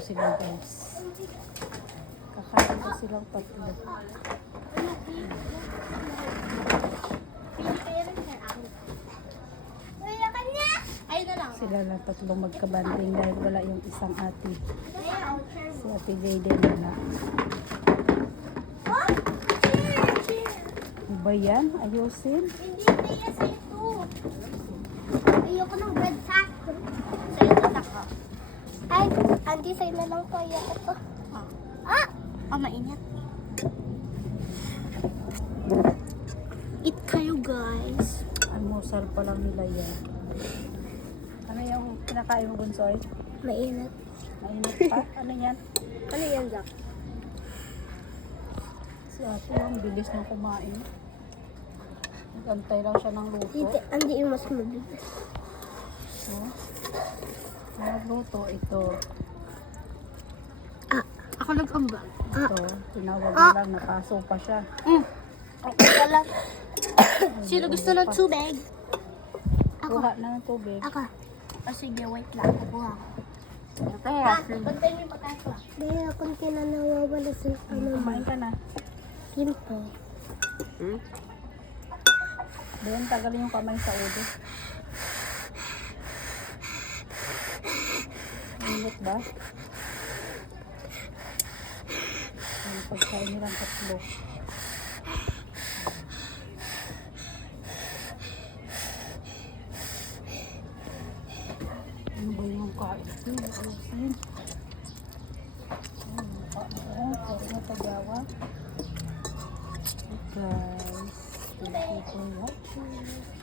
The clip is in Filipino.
sila guys. Kakain ko silang tatlo. Sila lang tatlong magkabanding dahil wala yung isang ate. Si Ate Jayden wala. Ano ba yan? Ayusin? Hindi kaya sa ito. Ayoko ng bread sack. Sa ito ako. Ay, auntie, sa'yo na lang po. Ayoko to. Mainit. Eat kayo, guys. Almusal pa lang nila yan. Ano yung kinakain mo, Bunsoy? Mainit. Mainit pa? Ano yan? Ano yan, Jack? Si ate ang bilis na kumain. Nagantay lang siya ng luto. Hindi yung mas mabilis. So, nagluto ito. Ako nag-ambag. Ito, tinawag na lang, nakaso pa siya. Okay ka lang. Sino gusto ng tubig? Ako. Kuha na ng tubig. Ako. Sige, wait lang. Kukuha ko. Pagtayin mo yung pagkain ko. Dahil akong kinanawawala sa Kumain ka na. Simple. Then, tagalin yung kamay sa ulo. Init ba? Ang pagkain nilang tatlo. Ano ba yung kain? Ayusin. Kaya na tagawa. Guys, thank you for watching.